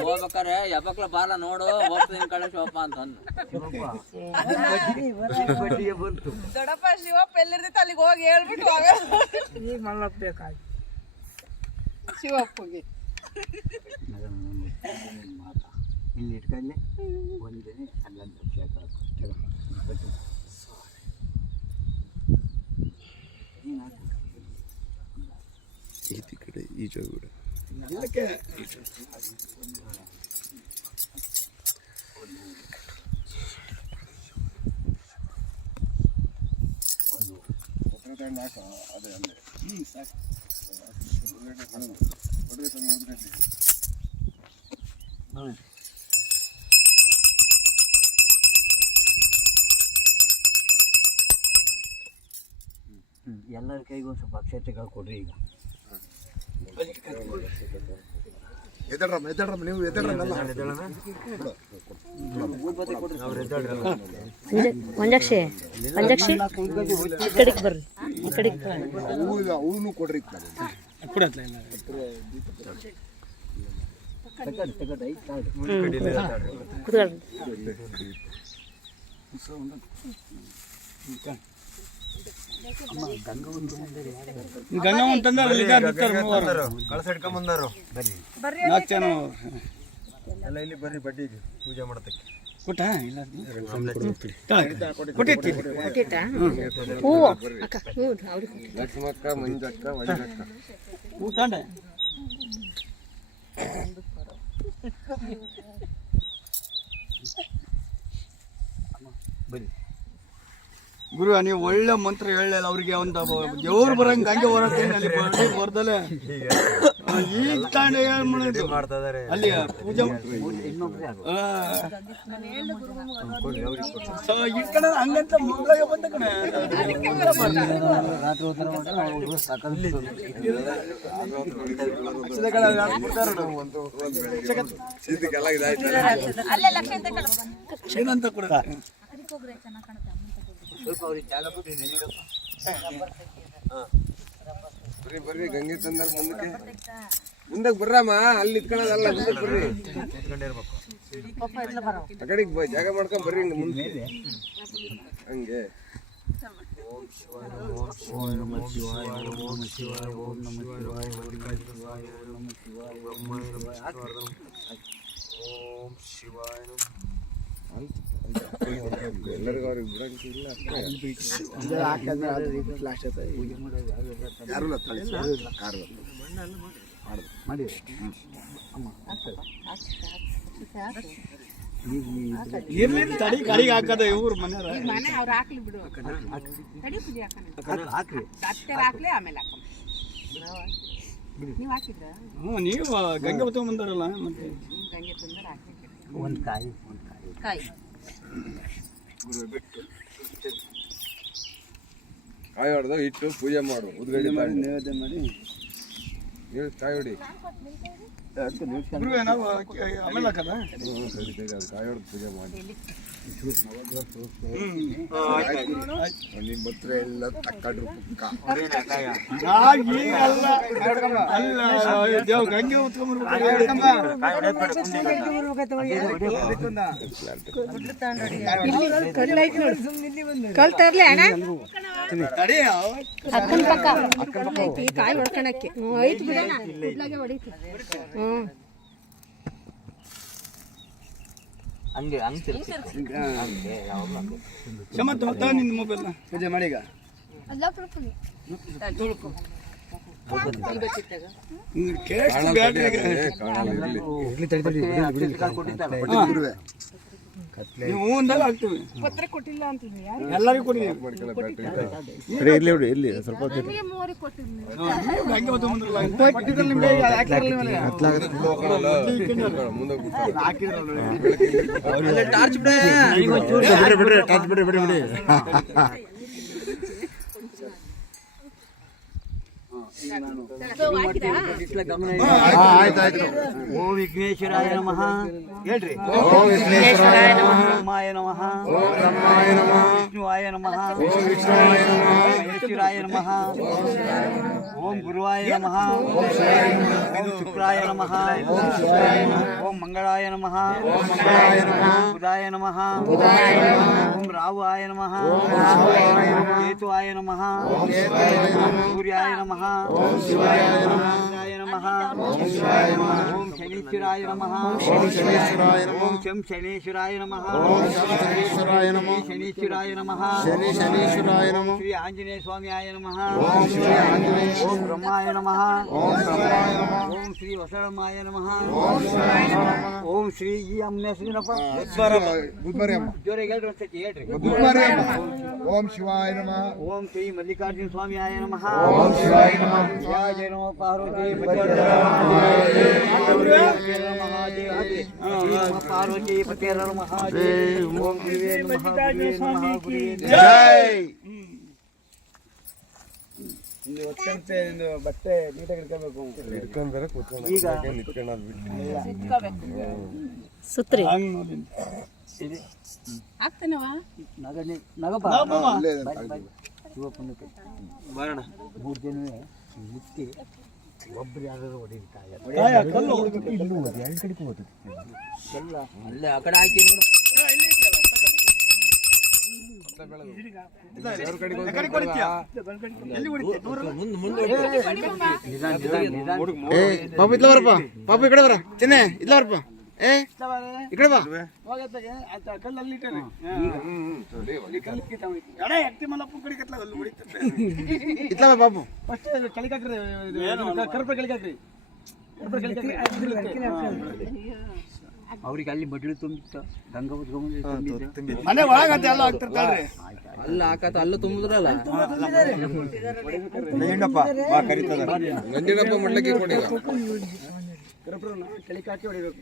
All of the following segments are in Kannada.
ಹೋಗ್ಬೇಕಾರೆ ಯಾವಾಗ್ಲ ಬಾಲ ನೋಡು ಹೋಗ್ತೀನಿ ಕಡೆ ಶಿವಪ್ಪ ಅಂತ ದೊಡ್ಡಪ್ಪ ಶಿವಪ್ಪ ಎಲ್ಲಿರ್ತೈತೆ ಅಲ್ಲಿಗೆ ಹೋಗಿ ಹೇಳ್ಬಿಟ್ಟು ಈಗ ಮಲ್ಲಪ್ಬೇಕಾಗಿ ಶಿವಪ್ಪಗೆ ಇಲ್ಲಿ ಇಟ್ಕೊಳ್ಳಿ ಒಂದೇ ಅಲ್ಲಂತ ಈ ಕಡೆ ಈ ಜೋಗುಡ ಎಲ್ಲರ ಕೈಗೂ ಒಂದು ಸ್ವಲ್ಪ ಅಕ್ಷತೆಗಳು ಕೊಡ್ರಿ ಈಗ ಎದಳ್ರಮ್ಮ ನೀವು ಎದಳ್ರಲ್ಲ ಮಂಜಾಕ್ಷಿ ಈ ಕಡೆಗೆ ಬರ್ರಿ ಈ ಕಡೆಗೆ ಅವನು ಕೊಡ್ರಿ ಗಂಗವನ್ ತಂದಾರ ಕಳಸ ಹಿಡ್ಕೊಂಬಂದಾರು ನಾಲ್ಕು ಜನ ಎಲ್ಲ ಇಲ್ಲಿ ಬರ್ರಿ ಬಡ್ಡಿಗೆ ಪೂಜೆ ಮಾಡತಕ್ಕೆ ಕೊಟ್ಟ ಇಲ್ಲ ಕೊಟ್ಟಿರ್ತೀವಿ ಲಕ್ಷ್ಮಕ್ಕ ಮಂಜಕ್ಕ ವಜ್ರಕ್ಕ ಹೂ ತಾಂಡೆ ಬನ್ನಿ ಗುರು ನೀವು ಒಳ್ಳೆ ಮಂತ್ರ ಹೇಳಲ್ಲ ಅವ್ರಿಗೆ ಒಂದು ದೇವ್ರು ಬರಂಗ ಹಂಗೆ ಹೊರತೀನಿ ಅಲ್ಲಿ ಬರ್ದಲೆ ಈಗ ತಾಂಡೆ ಮಾಡ್ತಾ ಇದಾರೆ ಅಲ್ಲಿ ಪೂಜೆ ಇಟ್ಕೊಂಡ ಹಂಗಂತ ಮಕ್ಕಳಿಗೆ ಬಂದ ಕಣೆ ಏನಂತ ಕೂಡ ಸ್ವಲ್ಪ ಅವ್ರಿಗೆ ಜಾಗ ಕೊಟ್ಟು ಬರ್ರಿ ಬರ್ರಿ ಗಂಗೆ ತಂದಾರ ಮುಂದಕ್ಕೆ ಬರ್ರಮ್ಮ ಅಲ್ಲಿ ಇಟ್ಕೊಳ್ಳೋದಲ್ಲ ಮುಂದಕ್ಕೆ ಬರ್ರಿ ಆ ಕಡೆಗೆ ಜಾಗ ಮಾಡ್ಕೊಂಡ್ ಬರ್ರಿ ಮುಂದೆ ಹಂಗೆ ಓಂ ಶಿವಾಯ ಓಂ ನಮಃ ಶಿವಾಯ ಓಂ ಶಿವಾಯ ಓಂ ನಮಃ ಶಿವಾಯ ಓಂ ನಮಃ ಶಿವಾಯ ಓಂ ಶಿವಾಯ ಎಲ್ಲರಿಗೂ ಅವ್ರಿಗೆ ಬಿಡಂಗಿಲ್ಲ ಮಾಡಿ ಇರ್ಲಿ ತಡಿ ಗಾಡಿಗೆ ಹಾಕದ ಇವ್ರು ಮನೆ ಮನೆ ಅವ್ರು ಹಾಕ್ಲಿ ಬಿಡು ತಡಿ ಪೂಜೆ ಹಾಕ್ರಿ ಹಾಕ್ಲಿ ಆಮೇಲೆ ನೀವು ಹಾಕಿದ್ರ ನೀವು ಗಂಗೆ ಬತ್ತ ಬಂದಾರಲ್ಲ ಮತ್ತೆ ಗಂಗೆ ತಂದ್ರೆ ಹಾಕಿ ಒಂದು ಕಾಯಿ ಕಾಯಿ ಕಾಯಿ ಹೊಡೆದು ಇಟ್ಟು ಪೂಜೆ ಮಾಡು ಉದ್ಗಡ್ಡಿ ಮಾಡಿ ನೈವೇದ್ಯ ಮಾಡಿ ಕಾಯಿ ಹೊಡಿ ನಾವು ಆಮೇಲೆ ಹಾಕದ ಕಾಯಿ ಹೊಡೆದು ಪೂಜೆ ಮಾಡಿ ನಿಮ್ಮ ಹತ್ರ ಎಲ್ಲ ತಕ್ಕಡ್ರು ಪುಕ್ಕ ದೇವ್ ಗಂಗೆ ಕಲ್ ತರ್ಲಿ ಅಣ್ಣ ಅಕ್ಕನ ಪಕ್ಕ ಕಾಯಿ ಹೊಡ್ಕೊಳಕ್ಕೆ ಐತಿ ಬಿಡೋಣ ಹೊಡಿತು ಹಂಗೆ ಹಂಗೆ ಸಮತ್ ಹೊತ್ತ ನಿನ್ನ ಮೊಬೈಲ್ ಪೂಜೆ ಮಾಡಿ ಈಗ ನೀವು ಒಂದಾಗ ಆಗ್ತೀವಿ ಪತ್ರ ಕೊಟ್ಟಿಲ್ಲ ಅಂತಿದ್ವಿ ಎಲ್ಲರಿಗೂ ಕೊಟ್ಟಿದ್ದೀವಿ ಇಲ್ಲಿ ಸ್ವಲ್ಪ ಹಂಗೆ ಬಂದ್ರಲ್ಲ ಟಾರ್ಚ್ ಬಿಡ್ರಿ ಓ ವಿಘ್ನೇಶ್ವರಾಯ ನಮಃ ಹೇಳ್ರಿ ಓಂ ವಿಘ್ನೇಶ್ವರಾಯ ನಮಃ ರಾಮಾಯ ನಮಃ ಓಂ ರಾಮಾಯ ನಮಃ ವಿಷ್ಣುವಾಯ ನಮಃ ಓಂ ವಿಷ್ಣುವಾಯ ನಮಃ ಮಹೇಶ್ವರಾಯ ನಮಃ ಓಂ ಗುರುವಾಯ ನಮಃ ಓಂ ಶುಕ್ರಾಯ ನಮಃ ಓಂ ಮಂಗಳಾಯ ನಮಃ ಓಂ ಬುಧಾಯ ನಮಃ ಓಂ ರಾಹುವಾಯ ನಮಃ ಕೇತುವಾಯ ನಮಃ ಸೂರ್ಯಾಯ ನಮಃ ಓಂ ಶಿವಾಯ ನಮಃ ಓಂ ಶನೀಶ್ವರಾಯ ನಮಃ ಓಂ ಶಂ ಶನೇಶ್ವರಾಯ ನಮಃ ಶನೀಶ್ವರಾಯ ನಮಃ ಶನೀಶ್ವರಾಯ ನಮಃ ಶನೀಶ್ವರಾಯ ನಮಃ ಶ್ರೀ ಆಂಜನೇಯ ಸ್ವಾಮಿಯಾಯ ನಮಃ ಓಂ ಶ್ರೀ ಆಂಜನೇಯ ಓಂ ಬ್ರಹ್ಮಾಯ ನಮಃ ಓಂ ಬ್ರಹ್ಮಾಯ ನಮಃ ಓಂ ಶ್ರೀ ವಸಳಮಾಯ ನಮಃ ಓಂ ಶಿವಾಯ ನಮಃ ಓಂ ಶ್ರೀ ಈ ಅಮ್ಮನ ಹೆಸರಿನಪ್ಪ ಬುದ್ಧಮರಿಯಮ್ಮ ಜೋರಾಗಿ ಹೇಳ್ರಿ ಒಂದ್ಸತಿ ಹೇಳ್ರಿ ಬುದ್ಧಮರಿಯಮ್ಮ ಓಂ ಶಿವಾಯ ನಮಃ ಓಂ ಶ್ರೀ ಮಲ್ಲಿಕಾರ್ಜುನ ಸ್ವಾಮಿಯಾಯ ನಮಃ ಓಂ ಶಿವಾಯ ನಮಃ ಜಯ ನಮೋ ಪಾರ್ವತಿ ಪಾರ್ವತಿ ಪತಿಯರ ಮಹಾದೇವ ಓಂ ಗುರುವೇ ನಮಃ ಗುರುವೇ ನಮಃ ಗುರುವೇ ನಮಃ. ಜೈ ಬಟ್ಟೆ ನೀಟಾಗಿ ಇಟ್ಕೋಬೇಕು ಈಗ ಸುತ್ರಿ ನಗಪ್ಪ ಇಲ್ಲೇ ಇದೆ. ಶಿವಪುಣ್ಯಕ್ಕೆ ಬರೋಣ 3 ಜನವೇ ನಿತ್ಯ ಒಬ್ಬರು ಯಾರು ಹೊಡಿತಾರೆ ಅಲ್ಲೇ ಆ ಕಡೆ ಹಾಕಿ ನೋಡು. ಮುಂದೆ ಮುಂದೆ ಏ ಪಾಪು ಇದ್ಲ ಬರಪ್ಪ ಪಾಪು ಈ ಕಡೆ ಬರ ಚಿನ್ನೆ ಇದ್ಲ ಬರಪ್ಪ ಏ ಈ ಕಡೆ ಬಾ ಕಲ್ಲಲ್ಲಿ ಇಟ್ಟೇನೆ ಮಲ್ಲಪ್ಪ ಕಡೆ ಕತ್ಲ ಅಲ್ಲಿ ಹೊಡಿತಾರೆ ಇದ್ಲ ಬಾ ಪಾಪು ಫಸ್ಟ್ ಕಳಿಕಾಕ್ರಿ ಕರ್ಪೆ ಕಳಿಕಾಕ್ರಿ ಅವ್ರಿಗೆ ಅಲ್ಲಿ ಬಡ್ಲು ತುಂಬಿತ್ತು ಗಂಗಾ ತುಂಬಿತ್ತು ಮನೆ ಒಳಗಂತೆ ಎಲ್ಲ ಆಗ್ತಿರ್ತಾಳ್ರಿ ಅಲ್ಲ ಹಾಕತ್ತ ಅಲ್ಲೂ ತುಂಬಿದ್ರಲ್ಲ ನಂಜನಪ್ಪ ಮಡ್ಲಕ್ಕೆ ಕೊಡಿ ಕಳಿಕಾಕಿ ಹೊಡಿಬೇಕು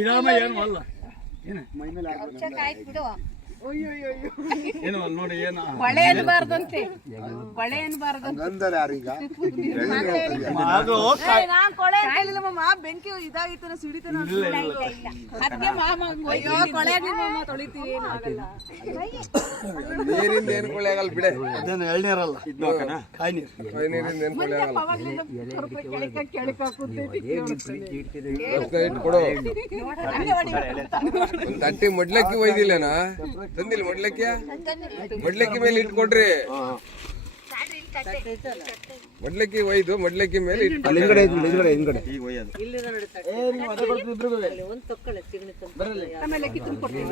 ಏನು ಅಲ್ಲ ಏನು ಅಲ್ಲಿ ನೋಡಿ ಏನು ಬಳೆ ಅನ್ಬಾರ್ದಂತೆ ಬಳೆ ಅನ್ಬಾರ್ದಂತೆ ಗಂಧದ ಯಾರೀಗ ಬೆಂಕಿ ಇದಾಗಿತ್ತು ಸಿಡಿತನ ಅದಕ್ಕೆ ಮಾಮ ಅಯ್ಯೋ ಕೊಳೆ ಮಾಮ ತೊಳಿತೀವಿ ಏನಾಗಲ್ಲ ನೀರಿಂದ ಏನ್ ಕೊಳೆ ಆಗಲ್ಲ ಬಿಡೆ ಅದೇನು ಎಳ್ನೀರಲ್ಲ ಕಾಯಿ ನೀರು ನೀರಿಂದ ಏನ್ ಕೊಳೆ ಆಗಲ್ಲ ಕೆಳಕ ಕೊಡು ಒಂದ್ ತಟ್ಟಿ ಮಡ್ಲಕ್ಕಿ ಒಯ್ದಿಲ್ಲನಾ ತಂದಿಲ್ಲ ಮಡ್ಲಕ್ಕಿ ಮೇಲೆ ಇಟ್ಕೊಡ್ರಿ ಮಡ್ಲಕ್ಕಿ ಒಯ್ದು ಮಡ್ಲಕ್ಕಿ ಮೇಲೆ ಆಮೇಲೆ ಕಿತ್ತನ್ ಕೊಡ್ತೀವಿ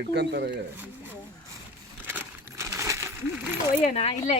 ಇಟ್ಕೊಂತಾರೆ ಒಯ್ಯನಾ ಇಲ್ಲ